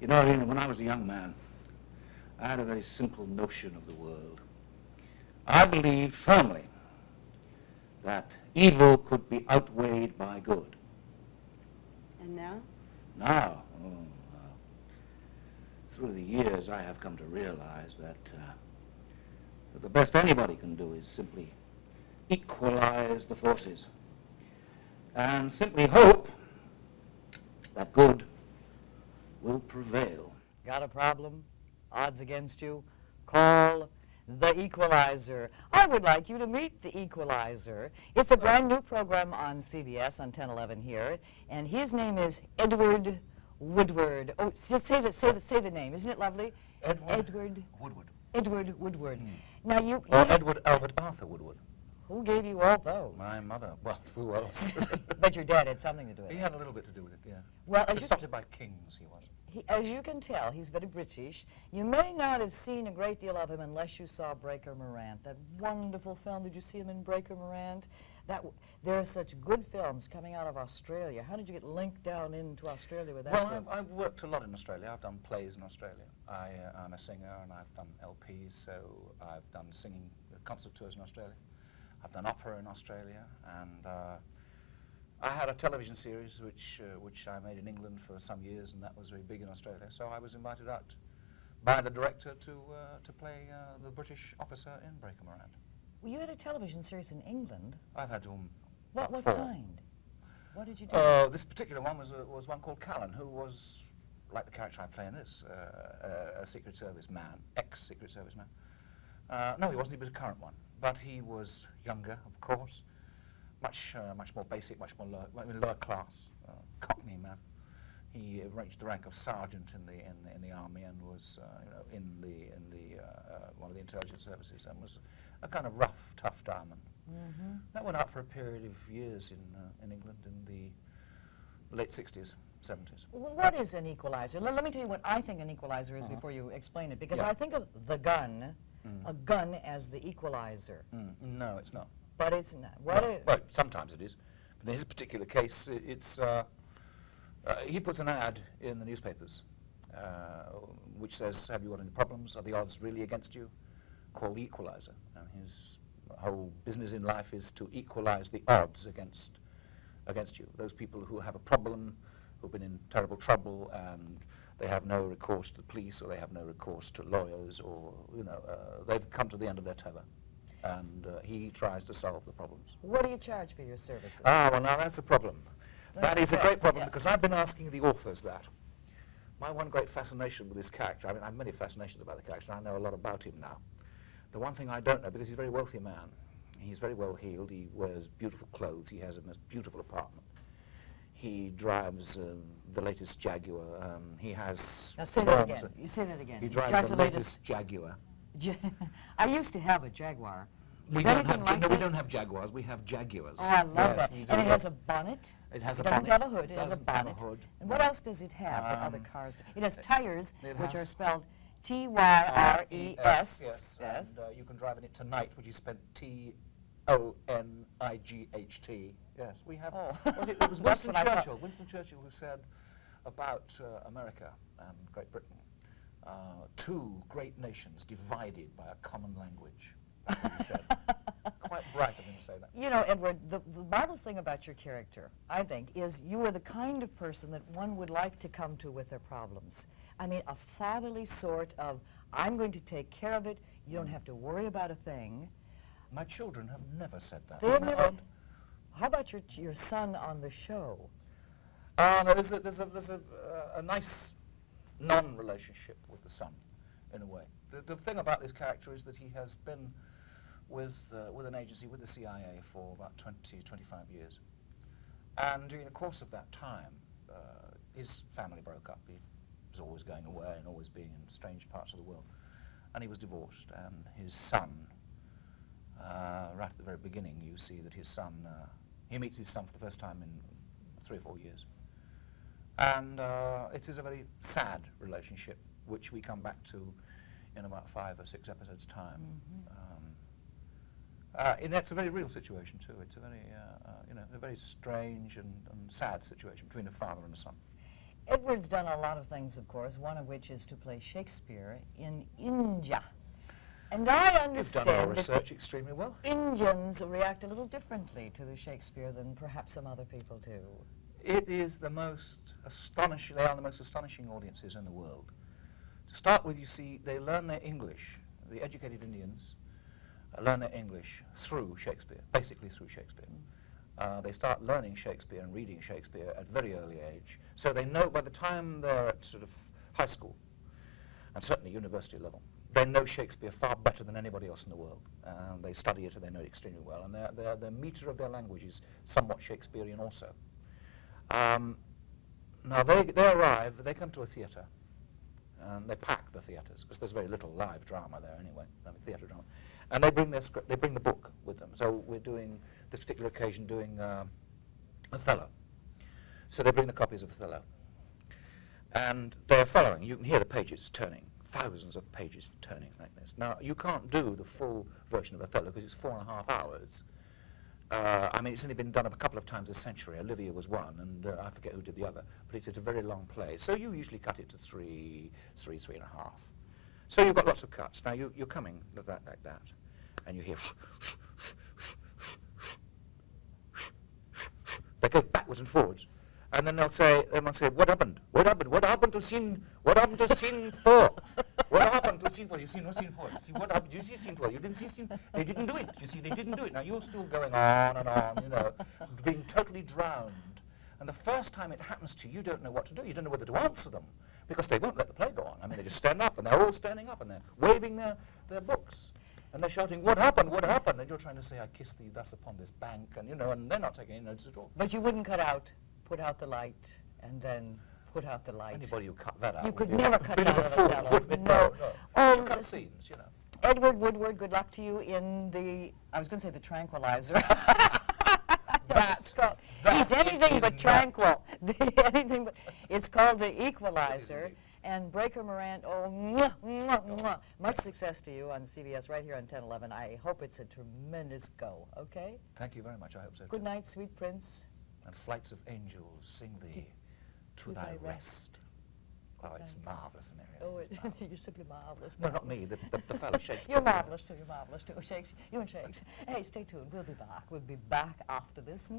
You know, when I was a young man, I had a very simple notion of the world. I believed firmly that evil could be outweighed by good. And now? Now, through the years, I have come to realize that the best anybody can do is simply equalize the forces and simply hope that good will prevail. Got a problem? Odds against you? Call The Equalizer. I would like you to meet The Equalizer. It's a brand new program on CBS on 10/11 here, and his name is Edward Woodward. Oh, just say the name. Isn't it lovely? Edward Woodward. Edward Woodward. Now you. Or Edward Albert Arthur Woodward. Who gave you all those? My mother. Well, who else? But your dad had something to do with it. He had a little bit to do with it, yeah. Well, Started by kings, he was. As you can tell, he's very British. You may not have seen a great deal of him unless you saw Breaker Morant, that wonderful film. Did you see him in Breaker Morant? There are such good films coming out of Australia. How did you get linked down into Australia with that? Well, I've worked a lot in Australia. I've done plays in Australia. I'm a singer, and I've done LPs, so I've done singing concert tours in Australia. I've done opera in Australia, and I had a television series which I made in England for some years, and that was very big in Australia. So I was invited out by the director to play the British officer in Breaker Morant. Well, you had a television series in England. I've had What four. kind? What did you do? This particular one was one called KOLN, who was, like the character I play in this, a Secret Service man, ex-Secret Service man. No, he wasn't. He was a current one. But he was younger, of course, much more basic, much more lower class, Cockney man. He reached the rank of sergeant in the army and was in one of the intelligence services and was a kind of rough, tough diamond. Mm-hmm. That went out for a period of years in England in the late 60s, 70s. Well, what is an equalizer? Let me tell you what I think an equalizer is before you explain it, because I think of the gun, a gun as the equalizer. No, it's not. But it's not. Well, sometimes it is. But in his particular case, it's he puts an ad in the newspapers which says, have you got any problems? Are the odds really against you? Call the equalizer. And his whole business in life is to equalize the odds against you. Those people who have a problem, who've been in terrible trouble, and they have no recourse to the police, or they have no recourse to lawyers, or they've come to the end of their tether. And he tries to solve the problems. What do you charge for your services? Ah, well, now that's a problem. That is a great problem, because I've been asking the authors that. My one great fascination with this character, I mean, I have many fascinations about the character, and I know a lot about him now. The one thing I don't know, because he's a very wealthy man, he's very well heeled, he wears beautiful clothes, he has a most beautiful apartment. He drives the latest Jaguar. He has... Now say that again. You say that again. He drives the latest Jaguar. I used to have a Jaguar. We don't have Jaguars, we have Jaguars. Oh, I love that. And it has a bonnet. It has it a bonnet. It doesn't have a hood, it has a bonnet. Have a hood. And what else does it have that other cars do? It has tires, which are spelled T-Y-R-E-S. Yes. Yes. And you can drive in it tonight, which is spelled T-O-N-I-G-H-T. Yes, we have. Oh. It was Winston Churchill. Winston Churchill who said about America and Great Britain, two great nations divided by a common language. That's what he said. Quite bright of him to say that. You know, Edward, the marvelous thing about your character, I think, is you are the kind of person that one would like to come to with their problems. I mean, a fatherly sort of, I'm going to take care of it, you don't have to worry about a thing. My children have never said that. They have Isn't that never. odd? How about your son on the show? No, there's a nice non-relationship with the son, in a way. The thing about this character is that he has been with an agency, with the CIA, for about 25 years. And during the course of that time, his family broke up. He was always going away and always being in strange parts of the world. And he was divorced, and his son, right at the very beginning, you see that his son, he meets his son for the first time in 3 or 4 years. And it is a very sad relationship, which we come back to in about 5 or 6 episodes' time. And it's a very real situation too. It's a very, a very strange and sad situation between a father and a son. Edward's done a lot of things, of course, one of which is to play Shakespeare in India. And I understand You've done our that research extremely well. Indians react a little differently to the Shakespeare than perhaps some other people do. It is the most astonishing, they are the most astonishing audiences in the world. To start with, you see, they learn their English. The educated Indians learn their English through Shakespeare, basically through Shakespeare. They start learning Shakespeare and reading Shakespeare at a very early age. So they know by the time they're at sort of high school, and certainly university level, they know Shakespeare far better than anybody else in the world. They study it and they know it extremely well. And the meter of their language is somewhat Shakespearean also. Now they arrive, they come to a theatre, and they pack the theatres, because there's very little live drama there anyway, I mean theatre drama. And they bring their script, they bring the book with them. So we're doing, this particular occasion, doing Othello. So they bring the copies of Othello. And they're following, you can hear the pages turning, thousands of pages turning like this. Now, you can't do the full version of Othello because it's 4.5 hours. I mean, it's only been done a couple of times a century. Olivia was one, and I forget who did the other. But it's a very long play. So you usually cut it to three and a half. So you've got lots of cuts. Now, you're coming like that, and you hear... They go backwards and forwards. And then they'll say, what happened? What happened? What happened to scene? What happened to scene 4? What happened to scene 4? You see no scene 4. You see what happened? You see scene 4. You didn't see scene. They didn't do it. You see, they didn't do it. Now you're still going on and on, you know, being totally drowned. And the first time it happens to you, you don't know what to do. You don't know whether to answer them because they won't let the play go on. I mean, they just stand up, and they're all standing up, and they're waving their books. And they're shouting, what happened, what happened? And you're trying to say, I kissed thee thus upon this bank, and you know, and they're not taking any notice at all. But you wouldn't put out the light, and then put out the light. Anybody who cut that out You would could be never a cut bit out of a fool, Othello. wouldn't it? No. No. Oh, Cut scenes, you know. Edward Woodward, good luck to you in the, I was going to say the tranquilizer. He's anything but tranquil. Anything but, it's called The Equalizer. And Breaker Morant, oh, mwah, mwah, mwah. Much success to you on CBS right here on 1011. I hope it's a tremendous go, okay? Thank you very much, I hope so. Good night, sweet prince. And flights of angels sing thee to thy rest. Oh, it's marvellous, isn't it? Oh, you're simply marvelous. No, not me, the fellow Shakespeare. You're marvelous too, you're marvelous too. Shakes, you and Shakes. Hey, stay tuned, we'll be back. We'll be back after this.